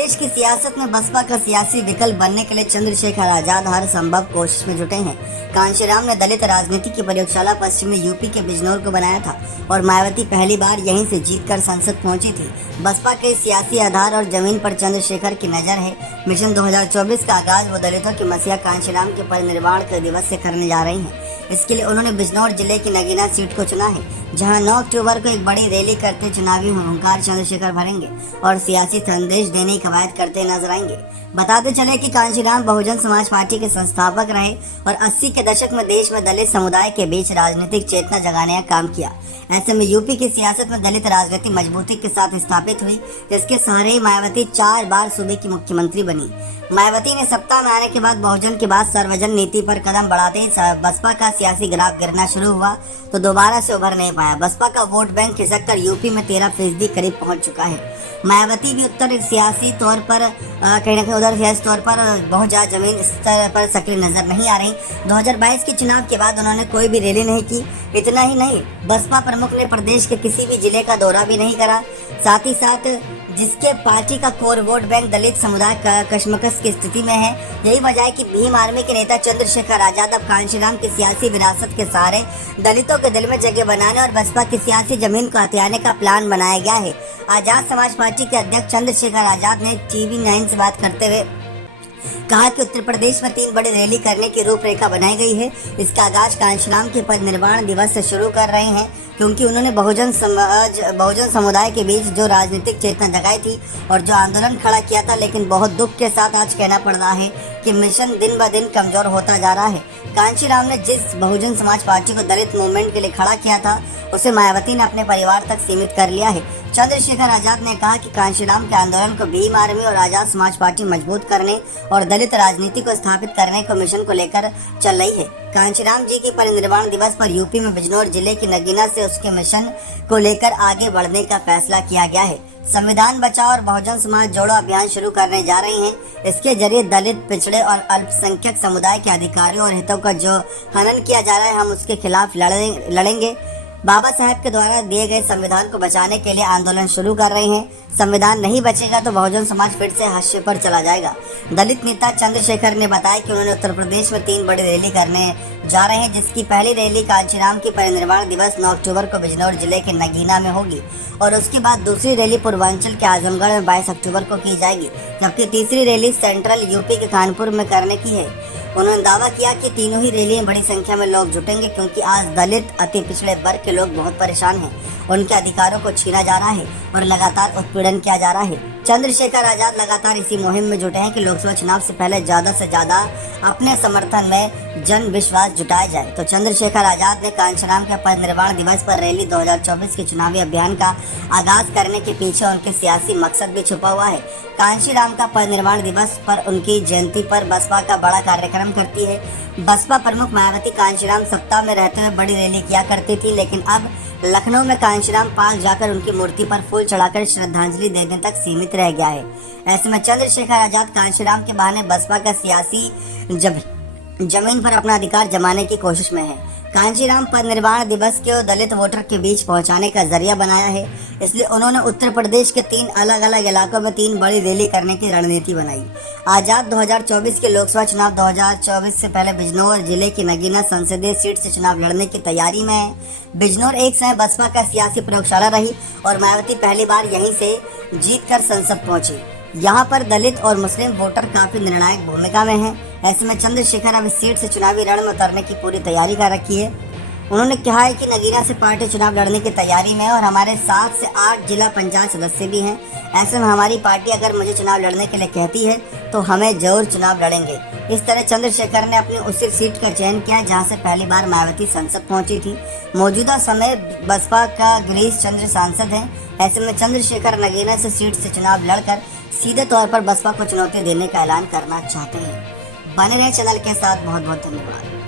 प्रदेश की सियासत में बसपा का सियासी विकल्प बनने के लिए चंद्रशेखर आजाद हर संभव कोशिश में जुटे हैं। कांशीराम ने दलित राजनीति की प्रयोगशाला पश्चिमी यूपी के बिजनौर को बनाया था और मायावती पहली बार यहीं से जीतकर संसद पहुंची थी। बसपा के सियासी आधार और जमीन पर चंद्रशेखर की नजर है। मिशन 2024 का आगाज वो दलितों की मसीहा कांशीराम के परिनिर्वाण के दिवस से करने जा रही हैं। इसके लिए उन्होंने बिजनौर जिले की नगीना सीट को चुना है, जहां 9 अक्टूबर को एक बड़ी रैली करते चुनावी हुंकार चंद्रशेखर भरेंगे और सियासी संदेश देने की कवायद करते नजर आएंगे। बताते चले कि कांशीराम बहुजन समाज पार्टी के संस्थापक रहे और 80 के दशक में देश में दलित समुदाय के बीच राजनीतिक चेतना जगाने का काम किया। ऐसे में यूपी की सियासत में दलित राजनीति मजबूती के साथ स्थापित हुई, जिसके सहारे ही मायावती 4 बार सूबे की मुख्यमंत्री बनी। मायावती ने सत्ता में आने के बाद बहुजन के बाद सर्वजन नीति पर कदम बढ़ाते ही बसपा का सियासी ग्राफ गिरना शुरू हुआ तो दोबारा से उभर नहीं पाया। बसपा का वोट बैंक खिसक कर यूपी में 13% करीब पहुंच चुका है। मायावती भी उत्तर सियासी तौर पर कहीं न कहीं उधर सियासी तौर पर बहुत ज्यादा जमीन स्तर पर सक्रिय नजर नहीं आ रही। 2022 के चुनाव के बाद उन्होंने कोई भी रैली नहीं की। इतना ही नहीं, बसपा प्रमुख ने प्रदेश के किसी भी जिले का दौरा भी नहीं करा। साथ ही साथ जिसके पार्टी का कोर वोट बैंक दलित समुदाय का कशमकश की स्थिति में है। यही वजह है कि भीम आर्मी के नेता चंद्रशेखर आजाद अब कांशीराम की सियासी विरासत के सहारे दलितों के दिल में जगह बनाने और बसपा की सियासी जमीन को हथियाने का प्लान बनाया गया है। आजाद समाज पार्टी के अध्यक्ष चंद्रशेखर आजाद ने TV9 से बात करते हुए कहा कि उत्तर प्रदेश में 3 बड़ी रैली करने की रूपरेखा बनाई गई है। इसका आगाज कांशीराम के परिनिर्वाण दिवस से शुरू कर रहे हैं, क्योंकि उन्होंने बहुजन समुदाय के बीच जो राजनीतिक चेतना जगाई थी और जो आंदोलन खड़ा किया था, लेकिन बहुत दुख के साथ आज कहना पड़ रहा है कि मिशन दिन ब दिन कमजोर होता जा रहा है। कांशीराम ने जिस बहुजन समाज पार्टी को दलित मूवमेंट के लिए खड़ा किया था, उसे मायावती ने अपने परिवार तक सीमित कर लिया है। चंद्रशेखर आजाद ने कहा कि कांशीराम के आंदोलन को भीम आर्मी और आजाद समाज पार्टी मजबूत करने और दलित राजनीति को स्थापित करने को मिशन को लेकर चल रही है। कांशीराम जी के परिनिर्वाण दिवस पर यूपी में बिजनौर जिले की नगीना से उसके मिशन को लेकर आगे बढ़ने का फैसला किया गया है। संविधान बचाओ और बहुजन समाज जोड़ो अभियान शुरू करने जा रही हैं। इसके जरिए दलित, पिछड़े और अल्पसंख्यक समुदाय के अधिकारियों और हितों का जो हनन किया जा रहा है, हम उसके खिलाफ लड़ेंगे। बाबा साहब के द्वारा दिए गए संविधान को बचाने के लिए आंदोलन शुरू कर रहे हैं। संविधान नहीं बचेगा तो बहुजन समाज फिर से हाशिए पर चला जाएगा। दलित नेता चंद्रशेखर ने बताया कि उन्होंने उत्तर प्रदेश में 3 बड़ी रैली करने जा रहे हैं, जिसकी पहली रैली कांशीराम की परिनिर्वाण दिवस 9 अक्टूबर को बिजनौर जिले के नगीना में होगी और उसके बाद दूसरी रैली पूर्वांचल के आजमगढ़ में 22 अक्टूबर को की जाएगी, जबकि तीसरी रैली सेंट्रल यूपी के कानपुर में करने की है। उन्होंने दावा किया कि तीनों ही रैली में बड़ी संख्या में लोग जुटेंगे, क्योंकि आज दलित, अति पिछड़े वर्ग के लोग बहुत परेशान हैं। उनके अधिकारों को छीना जा रहा है और लगातार उत्पीड़न किया जा रहा है। चंद्रशेखर आजाद लगातार इसी मुहिम में जुटे हैं कि लोकसभा चुनाव से पहले ज्यादा से ज्यादा अपने समर्थन में जन विश्वास जुटाया जाए। तो चंद्रशेखर आजाद ने कांशीराम के परिनिर्वाण दिवस पर रैली 2024 के चुनावी अभियान का आगाज करने के पीछे उनके सियासी मकसद भी छुपा हुआ है। कांशीराम का परिनिर्वाण दिवस पर उनकी जयंती पर बसपा का बड़ा कार्यक्रम करती है। बसपा प्रमुख मायावती कांशीराम सत्ता में रहते हुए बड़ी रैली किया करती थी, लेकिन अब लखनऊ में कांशीराम पास जाकर उनकी मूर्ति पर फूल चढ़ाकर श्रद्धांजलि देने तक सीमित रह गया है। ऐसे में चंद्रशेखर आजाद कांशीराम के बहाने बसपा का सियासी जमीन पर अपना अधिकार जमाने की कोशिश में है। कांशीराम परिनिर्वाण दिवस को दलित वोटर के बीच पहुंचाने का जरिया बनाया है, इसलिए उन्होंने उत्तर प्रदेश के 3 अलग अलग इलाकों में 3 बड़ी रैली करने की रणनीति बनाई। आजाद 2024 के लोकसभा चुनाव 2024 से पहले बिजनौर जिले की नगीना संसदीय सीट से चुनाव लड़ने की तैयारी में है। बिजनौर एक समय बसपा का सियासी प्रयोगशाला रही और मायावती पहली बार यहीं से जीतकर संसद पहुंची। यहाँ पर दलित और मुस्लिम वोटर काफी निर्णायक भूमिका में हैं। ऐसे में चंद्रशेखर अब इस सीट से चुनावी रण में उतरने की पूरी तैयारी कर रखी है। उन्होंने कहा है कि नगीना से पार्टी चुनाव लड़ने की तैयारी में है और हमारे 7 से 8 जिला पंचायत सदस्य भी हैं। ऐसे में हमारी पार्टी अगर मुझे चुनाव लड़ने के लिए कहती है तो हमें जरूर चुनाव लड़ेंगे। इस तरह चंद्रशेखर ने अपनी उसी सीट का चयन किया जहां से पहली बार मायावती संसद पहुंची थी। मौजूदा समय बसपा का गिरीश चंद्र सांसद है। ऐसे में चंद्रशेखर नगीना से सीट से चुनाव लड़कर सीधे तौर पर बसपा को चुनौती देने का ऐलान करना चाहते हैं। बने रहे चैनल के साथ। बहुत बहुत धन्यवाद।